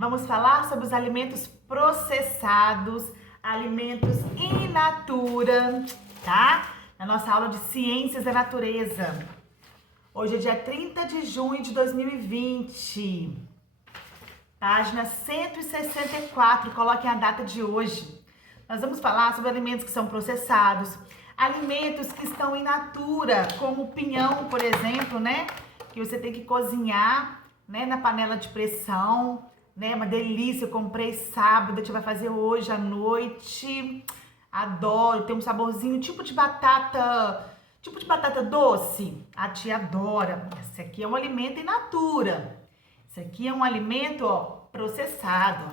Vamos falar sobre os alimentos processados, alimentos in natura, tá? Na nossa aula de Ciências da Natureza. Hoje é dia 30 de junho de 2020. Página 164, coloquem a data de hoje. Nós vamos falar sobre alimentos que são processados, alimentos que estão in natura, como o pinhão, por exemplo, né? Que você tem que cozinhar, né, na panela de pressão, né? Uma delícia, eu comprei sábado, a gente vai fazer hoje à noite. Adoro, tem um saborzinho tipo de batata doce. A tia adora. Esse aqui é um alimento in natura. Esse aqui é um alimento, ó, processado.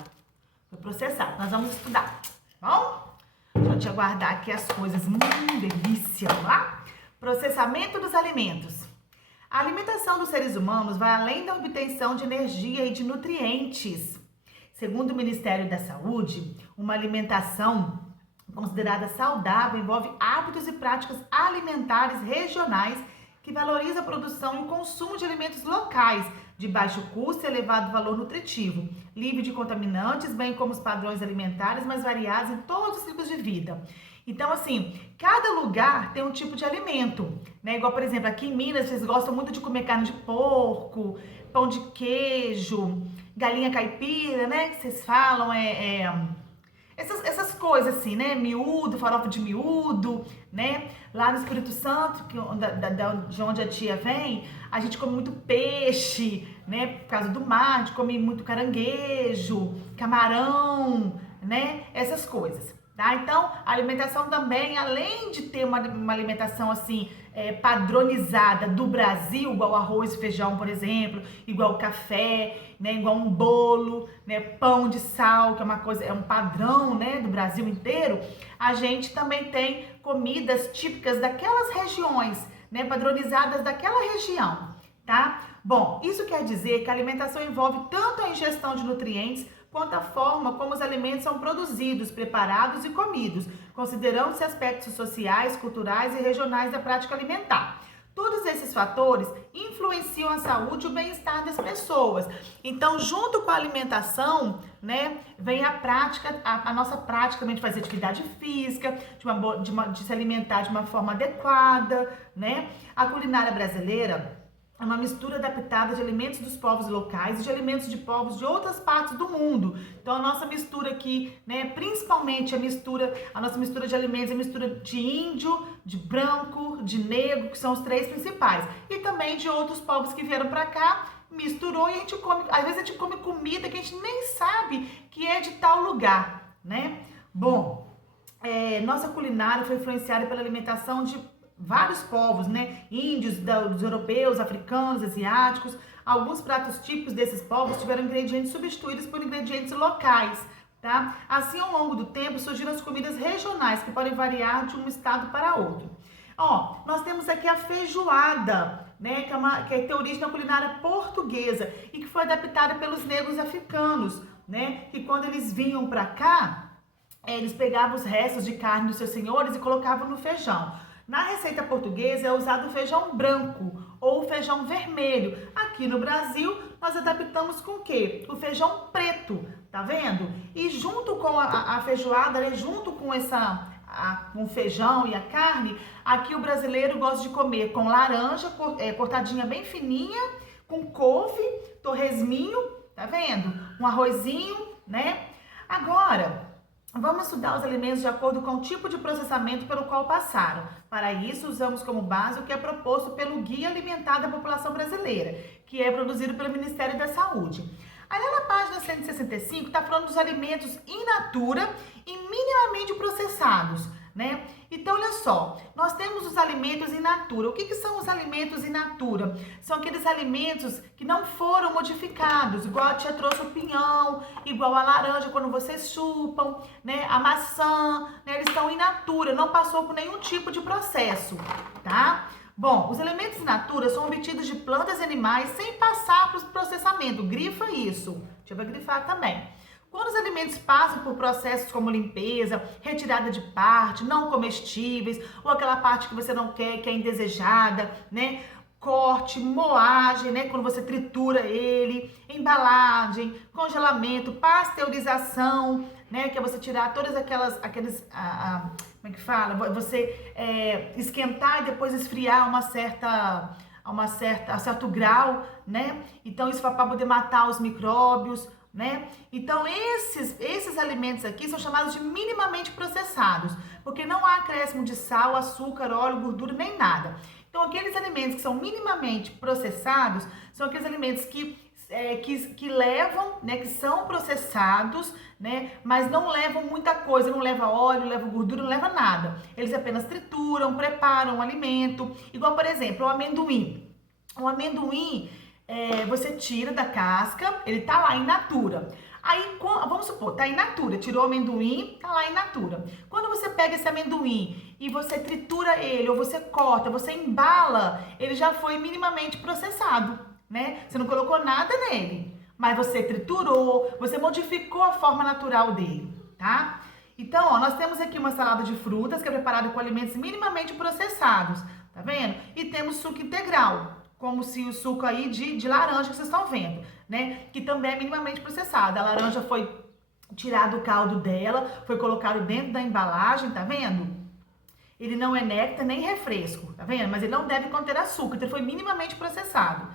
Foi processado. Nós vamos estudar, tá bom? Deixa eu te guardar aqui as coisas. Delícia, lá. Processamento dos alimentos. A alimentação dos seres humanos vai além da obtenção de energia e de nutrientes. Segundo o Ministério da Saúde, uma alimentação considerada saudável envolve hábitos e práticas alimentares regionais que valorizam a produção e o consumo de alimentos locais, de baixo custo e elevado valor nutritivo, livre de contaminantes, bem como os padrões alimentares mais variados em todos os ciclos de vida. Então, assim, cada lugar tem um tipo de alimento, né? Igual, por exemplo, aqui em Minas, vocês gostam muito de comer carne de porco, pão de queijo, galinha caipira, né? Que vocês falam, essas coisas assim, né? Miúdo, farofa de miúdo, né? Lá no Espírito Santo, de onde a tia vem, a gente come muito peixe, né? Por causa do mar, a gente come muito caranguejo, camarão, né? Essas coisas. Tá? Então, a alimentação também, além de ter uma alimentação assim, padronizada do Brasil, igual arroz e feijão, por exemplo, igual café, né, igual um bolo, né, pão de sal, que é uma coisa, é um padrão, né, do Brasil inteiro, a gente também tem comidas típicas daquelas regiões, né, padronizadas daquela região, tá? Bom, isso quer dizer que a alimentação envolve tanto a ingestão de nutrientes quanto a forma como os alimentos são produzidos, preparados e comidos, considerando-se aspectos sociais, culturais e regionais da prática alimentar. Todos esses fatores influenciam a saúde e o bem-estar das pessoas. Então, junto com a alimentação, né, vem a prática, a nossa prática também de fazer atividade física, de se alimentar de uma forma adequada, né? A culinária brasileira é uma mistura adaptada de alimentos dos povos locais e de alimentos de povos de outras partes do mundo. Então, a nossa mistura aqui, né, principalmente a nossa mistura de alimentos é a mistura de índio, de branco, de negro, que são os três principais. E também de outros povos que vieram pra cá, misturou e a gente come, às vezes a gente come comida que a gente nem sabe que é de tal lugar, né? Bom, nossa culinária foi influenciada pela alimentação de vários povos, né? Índios, dos europeus, africanos, asiáticos. Alguns pratos típicos desses povos tiveram ingredientes substituídos por ingredientes locais, tá? Assim, ao longo do tempo, surgiram as comidas regionais, que podem variar de um estado para outro. Ó, nós temos aqui a feijoada, né? Que tem origem na culinária portuguesa e que foi adaptada pelos negros africanos, né? Que quando eles vinham para cá, eles pegavam os restos de carne dos seus senhores e colocavam no feijão. Na receita portuguesa é usado o feijão branco ou o feijão vermelho. Aqui no Brasil, nós adaptamos com o quê? O feijão preto, tá vendo? E junto com a feijoada, né, junto com com o feijão e a carne, aqui o brasileiro gosta de comer com laranja, cortadinha bem fininha, com couve, torresminho, tá vendo? Um arrozinho, né? Agora, vamos estudar os alimentos de acordo com o tipo de processamento pelo qual passaram. Para isso, usamos como base o que é proposto pelo Guia Alimentar da População Brasileira, que é produzido pelo Ministério da Saúde. Aí lá na página 165 está falando dos alimentos in natura e minimamente processados, né? Então, olha só, nós temos os alimentos in natura. O que são os alimentos in natura? São aqueles alimentos que não foram modificados, igual a tia trouxe o pinhão, igual a laranja quando vocês chupam, né? A maçã, né? Eles estão in natura, não passou por nenhum tipo de processo, tá? Bom, os alimentos in natura são obtidos de plantas e animais sem passar por processamento. Grifa isso. Deixa eu grifar também. Quando os alimentos passam por processos como limpeza, retirada de parte, não comestíveis, ou aquela parte que você não quer, que é indesejada, né? corte, moagem, né? Quando você tritura ele, embalagem, congelamento, pasteurização, né? Que é você tirar todas aqueles, como é que fala? Você esquentar e depois esfriar a certo grau, né? Então isso vai para poder matar os micróbios, né? Então esses alimentos aqui são chamados de minimamente processados, porque não há acréscimo de sal, açúcar, óleo, gordura, nem nada. Então aqueles alimentos que são minimamente processados são aqueles alimentos que levam, né, que são processados, né, mas não levam muita coisa, não leva óleo, não leva gordura, não leva nada. Eles apenas trituram, preparam o alimento, igual, por exemplo, o amendoim. O amendoim, você tira da casca, ele tá lá in natura. Aí, vamos supor, tá in natura, tirou o amendoim, tá lá in natura. Quando você pega esse amendoim e você tritura ele, ou você corta, você embala, ele já foi minimamente processado, né? Você não colocou nada nele, mas você triturou, você modificou a forma natural dele, tá? Então, ó, nós temos aqui uma salada de frutas que é preparada com alimentos minimamente processados, tá vendo? E temos suco integral, como se o suco aí de laranja que vocês estão vendo, né? Que também é minimamente processado. A laranja foi tirado o caldo dela, foi colocado dentro da embalagem, tá vendo? Ele não é néctar nem refresco, tá vendo? Mas ele não deve conter açúcar, então foi minimamente processado.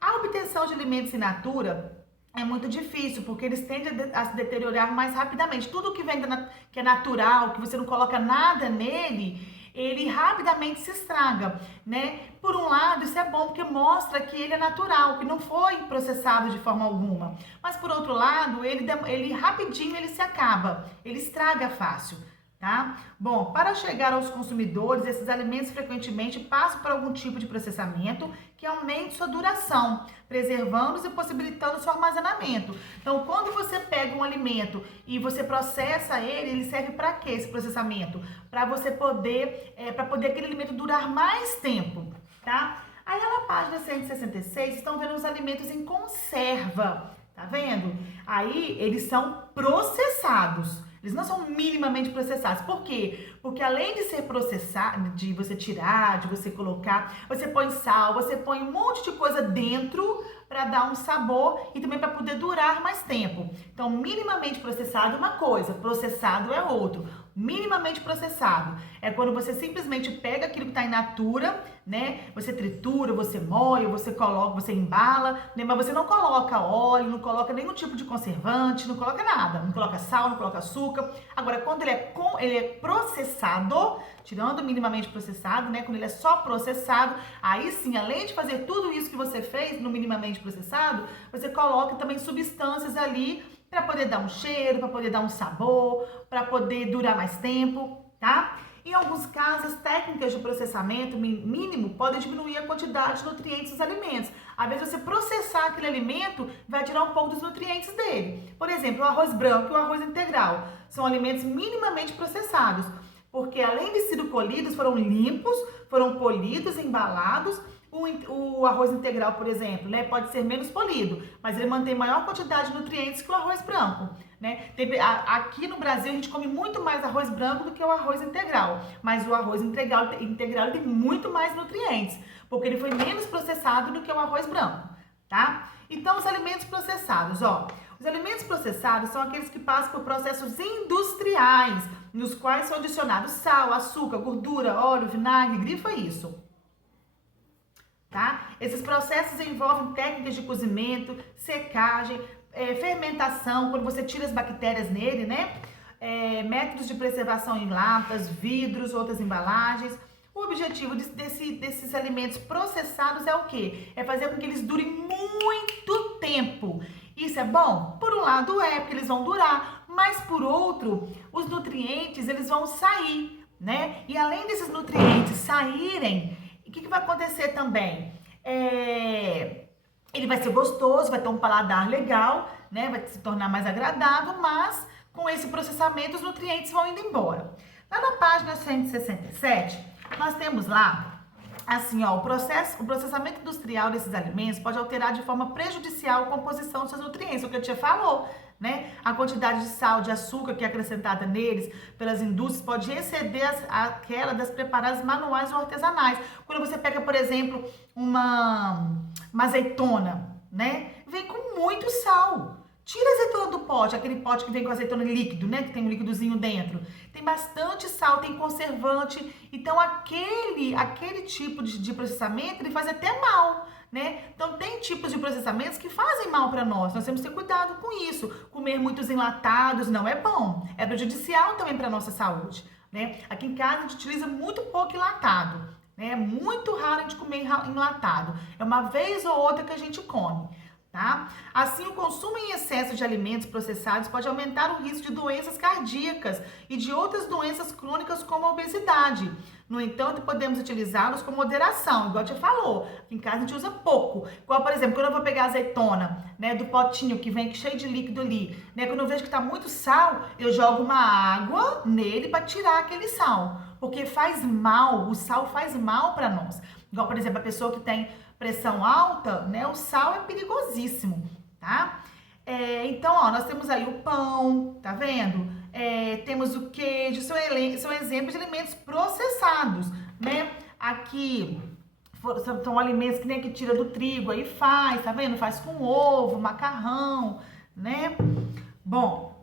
A obtenção de alimentos in natura é muito difícil, porque eles tendem a se deteriorar mais rapidamente. Tudo que vem que é natural, que você não coloca nada nele, ele rapidamente se estraga, né? Por um lado, isso é bom porque mostra que ele é natural, que não foi processado de forma alguma. Mas por outro lado, ele rapidinho ele se acaba, ele estraga fácil, tá? Bom, para chegar aos consumidores, esses alimentos frequentemente passam por algum tipo de processamento que aumente sua duração, preservando-os e possibilitando seu armazenamento. Então, quando você pega um alimento e você processa ele, ele serve para quê esse processamento? Para você poder, aquele alimento durar mais tempo, tá? Aí na página 166 estão vendo os alimentos em conserva, tá vendo? Aí eles são processados. Eles não são minimamente processados. Por quê? Porque além de ser processado, de você tirar, de você colocar, você põe sal, você põe um monte de coisa dentro para dar um sabor e também para poder durar mais tempo. Então, minimamente processado é uma coisa, processado é outro. Minimamente processado é quando você simplesmente pega aquilo que está in natura, né? Você tritura, você moe, você coloca, você embala, né? Mas você não coloca óleo, não coloca nenhum tipo de conservante, não coloca nada, não coloca sal, não coloca açúcar. Agora, quando ele é processado, tirando minimamente processado, né? Quando ele é só processado, aí sim, além de fazer tudo isso que você fez no minimamente processado, você coloca também substâncias ali para poder dar um cheiro, para poder dar um sabor, para poder durar mais tempo, tá? Em alguns casos, técnicas de processamento mínimo podem diminuir a quantidade de nutrientes dos alimentos. Às vezes, você processar aquele alimento vai tirar um pouco dos nutrientes dele. Por exemplo, o arroz branco e o arroz integral são alimentos minimamente processados, porque além de serem colhidos, foram limpos, foram polidos, embalados. O arroz integral, por exemplo, né, pode ser menos polido, mas ele mantém maior quantidade de nutrientes que o arroz branco, né? Aqui no Brasil a gente come muito mais arroz branco do que o arroz integral, mas o arroz integral tem muito mais nutrientes, porque ele foi menos processado do que o arroz branco, tá? Então, os alimentos processados, ó. Os alimentos processados são aqueles que passam por processos industriais, nos quais são adicionados sal, açúcar, gordura, óleo, vinagre, grifa isso. Tá? Esses processos envolvem técnicas de cozimento, secagem, fermentação, quando você tira as bactérias nele, né? Métodos de preservação em latas, vidros, outras embalagens. O objetivo desses alimentos processados é o quê? É fazer com que eles durem muito tempo. Isso é bom? Por um lado porque eles vão durar, mas por outro, os nutrientes eles vão sair, né? E além desses nutrientes saírem, o que vai acontecer também? Ele vai ser gostoso, vai ter um paladar legal, né? Vai se tornar mais agradável, mas com esse processamento os nutrientes vão indo embora. Lá na página 167, nós temos lá, assim, ó, o processamento industrial desses alimentos pode alterar de forma prejudicial a composição dos seus nutrientes, o que eu te falou, né? A quantidade de sal, de açúcar que é acrescentada neles pelas indústrias pode exceder aquela das preparadas manuais ou artesanais. Quando você pega, por exemplo, uma azeitona, né? Vem com muito sal. Tira a azeitona do pote, aquele pote que vem com azeitona líquido, né? Que tem um líquidozinho dentro. Tem bastante sal, tem conservante. Então, aquele tipo de processamento, ele faz até mal, né? Então, tem tipos de processamentos que fazem mal para nós. Nós temos que ter cuidado com isso. Comer muitos enlatados não é bom. É prejudicial também para a nossa saúde, né? Aqui em casa, a gente utiliza muito pouco enlatado, né? É muito raro a gente comer enlatado. É uma vez ou outra que a gente come. Tá? Assim, o consumo em excesso de alimentos processados pode aumentar o risco de doenças cardíacas e de outras doenças crônicas como a obesidade. No entanto, podemos utilizá-los com moderação, igual a tia falou. Aqui em casa a gente usa pouco. Igual, por exemplo, quando eu vou pegar azeitona, né, do potinho que vem cheio de líquido ali, né, quando eu vejo que tá muito sal, eu jogo uma água nele para tirar aquele sal, porque faz mal, o sal faz mal para nós. Igual, por exemplo, a pessoa que tem pressão alta, né? O sal é perigosíssimo, tá? Então, ó, nós temos aí o pão, tá vendo? Temos o queijo, são exemplos de alimentos processados, né? Aqui são alimentos que nem que tira do trigo, aí faz, tá vendo? Faz com ovo, macarrão, né? Bom,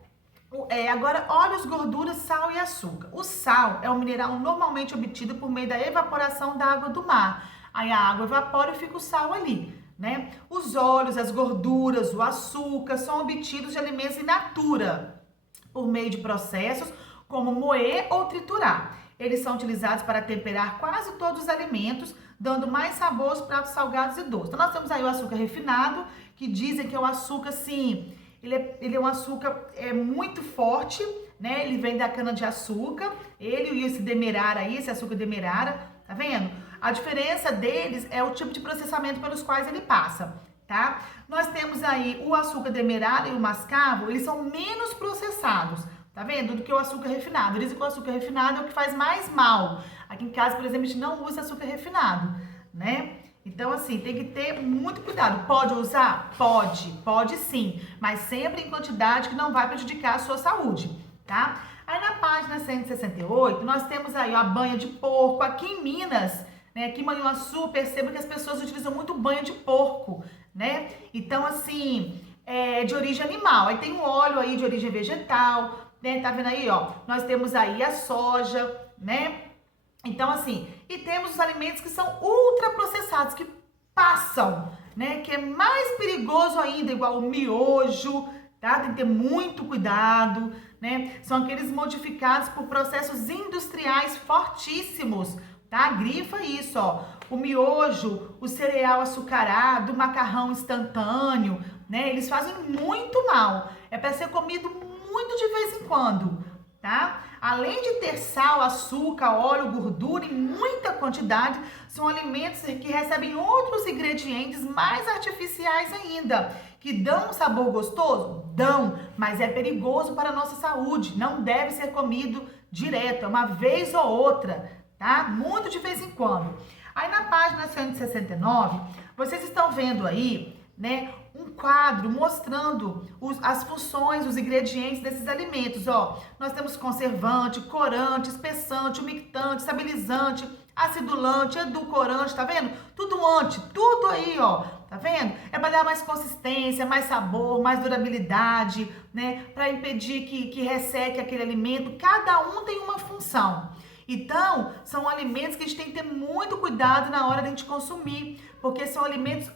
agora óleos, gorduras, sal e açúcar. O sal é um mineral normalmente obtido por meio da evaporação da água do mar. Aí a água evapora e fica o sal ali, né? Os óleos, as gorduras, o açúcar são obtidos de alimentos in natura, por meio de processos como moer ou triturar. Eles são utilizados para temperar quase todos os alimentos, dando mais sabor aos pratos salgados e doces. Então nós temos aí o açúcar refinado, que dizem que é um açúcar assim, ele é um açúcar muito forte, né? Ele vem da cana de açúcar, ele e esse demerara aí, esse açúcar demerara, tá vendo? A diferença deles é o tipo de processamento pelos quais ele passa, tá? Nós temos aí o açúcar demerara e o mascavo, eles são menos processados, tá vendo? Do que o açúcar refinado. Dizem que o açúcar refinado é o que faz mais mal. Aqui em casa, por exemplo, a gente não usa açúcar refinado, né? Então, assim, tem que ter muito cuidado. Pode usar? Pode sim, mas sempre em quantidade que não vai prejudicar a sua saúde, tá? Aí na página 168, nós temos aí ó, a banha de porco. Aqui em Minas, né, aqui em Manhuaçu, perceba que as pessoas utilizam muito banha de porco, né? Então, assim, é de origem animal. Aí tem um óleo aí de origem vegetal, né? Tá vendo aí, ó? Nós temos aí a soja, né? Então, assim, e temos os alimentos que são ultraprocessados, que passam, né? Que é mais perigoso ainda, igual o miojo, tá? Tem que ter muito cuidado, né? São aqueles modificados por processos industriais fortíssimos, tá? Grifa isso, ó. O miojo, o cereal açucarado, o macarrão instantâneo, né? Eles fazem muito mal. É para ser comido muito de vez em quando, tá? Além de ter sal, açúcar, óleo, gordura em muita quantidade, são alimentos que recebem outros ingredientes mais artificiais ainda, que dão um sabor gostoso? Dão, mas é perigoso para a nossa saúde, não deve ser comido direto, uma vez ou outra, tá? Muito de vez em quando. Aí na página 169, vocês estão vendo aí, né, um quadro mostrando as funções, os ingredientes desses alimentos, ó. Nós temos conservante, corante, espessante, umectante, estabilizante, acidulante, edulcorante, tá vendo? Tudo tudo aí, ó, tá vendo? É para dar mais consistência, mais sabor, mais durabilidade, né? Para impedir que resseque aquele alimento. Cada um tem uma função. Então, são alimentos que a gente tem que ter muito cuidado na hora de a gente consumir, porque são alimentos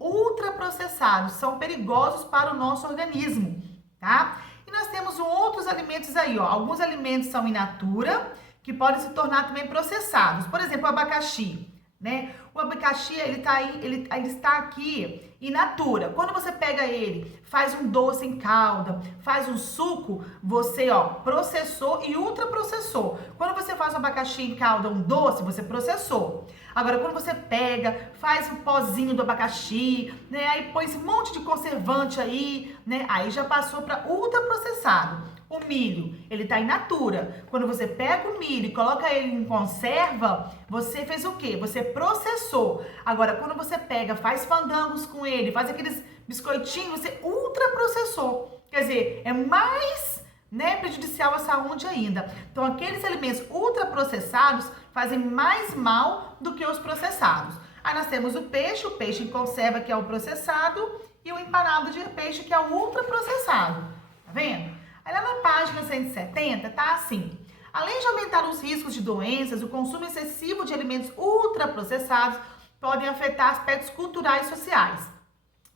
ultraprocessados, são perigosos para o nosso organismo, tá? E nós temos outros alimentos aí, ó. Alguns alimentos são in natura, que podem se tornar também processados. Por exemplo, o abacaxi, né? O abacaxi, ele está aqui in natura. Quando você pega ele, faz um doce em calda, faz um suco, você, ó, processou e ultraprocessou. Quando você faz o abacaxi em calda, um doce, você processou. Agora, quando você pega, faz o pozinho do abacaxi, né? Aí põe esse monte de conservante aí, né? Aí já passou para ultraprocessado. O milho, ele tá in natura. Quando você pega o milho e coloca ele em conserva, você fez o quê? Você processou. Agora, quando você pega, faz fandangos com ele, faz aqueles biscoitinho você ultraprocessou. Quer dizer, é mais, né, prejudicial à saúde ainda. Então, aqueles alimentos ultraprocessados fazem mais mal do que os processados. Aí nós temos o peixe em conserva, que é o processado, e o empanado de peixe, que é o ultraprocessado. Tá vendo? Aí lá na página 170 tá assim: além de aumentar os riscos de doenças, o consumo excessivo de alimentos ultraprocessados podem afetar aspectos culturais e sociais,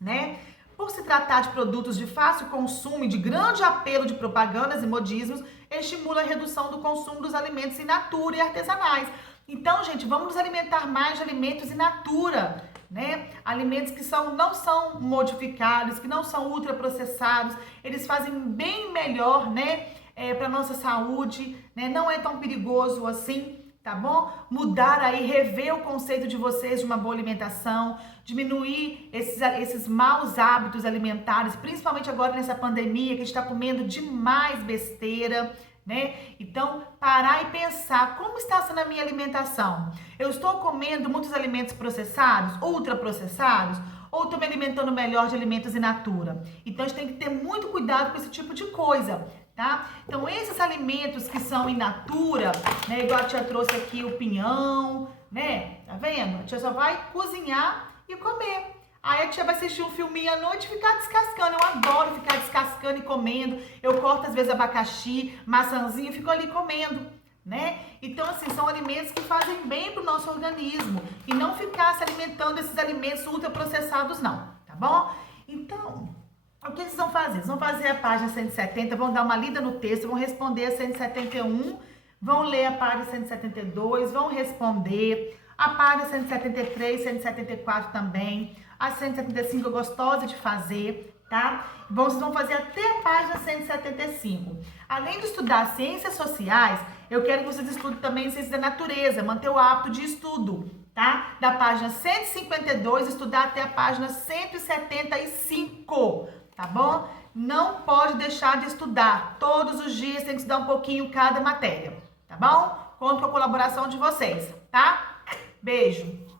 né? Por se tratar de produtos de fácil consumo e de grande apelo de propagandas e modismos, estimula a redução do consumo dos alimentos in natura e artesanais. Então, gente, vamos nos alimentar mais de alimentos in natura, né? Alimentos que não são modificados, que não são ultraprocessados, eles fazem bem melhor, né? Para nossa saúde, né? Não é tão perigoso assim. Tá bom? Mudar aí, rever o conceito de vocês de uma boa alimentação, diminuir esses maus hábitos alimentares, principalmente agora nessa pandemia, que a gente tá comendo demais besteira, né? Então, parar e pensar, como está sendo a minha alimentação? Eu estou comendo muitos alimentos processados, ultraprocessados, ou estou me alimentando melhor de alimentos in natura? Então, a gente tem que ter muito cuidado com esse tipo de coisa, tá? Então, esses alimentos que são in natura, né? Igual a tia trouxe aqui o pinhão, né? Tá vendo? A tia só vai cozinhar e comer. Aí a tia vai assistir um filminho à noite e ficar descascando. Eu adoro ficar descascando e comendo. Eu corto às vezes abacaxi, maçãzinha e fico ali comendo, né? Então, assim, são alimentos que fazem bem pro nosso organismo. E não ficar se alimentando desses alimentos ultraprocessados, não, tá bom? Então, o que vocês vão fazer? Vocês vão fazer a página 170, vão dar uma lida no texto, vão responder a 171, vão ler a página 172, vão responder a página 173, 174 também, a 175 é gostosa de fazer, tá? Vocês vão fazer até a página 175. Além de estudar ciências sociais, eu quero que vocês estudem também ciências da natureza, manter o hábito de estudo, tá? Da página 152, estudar até a página 175, tá bom? Não pode deixar de estudar. Todos os dias tem que estudar um pouquinho cada matéria, tá bom? Conto com a colaboração de vocês, tá? Beijo!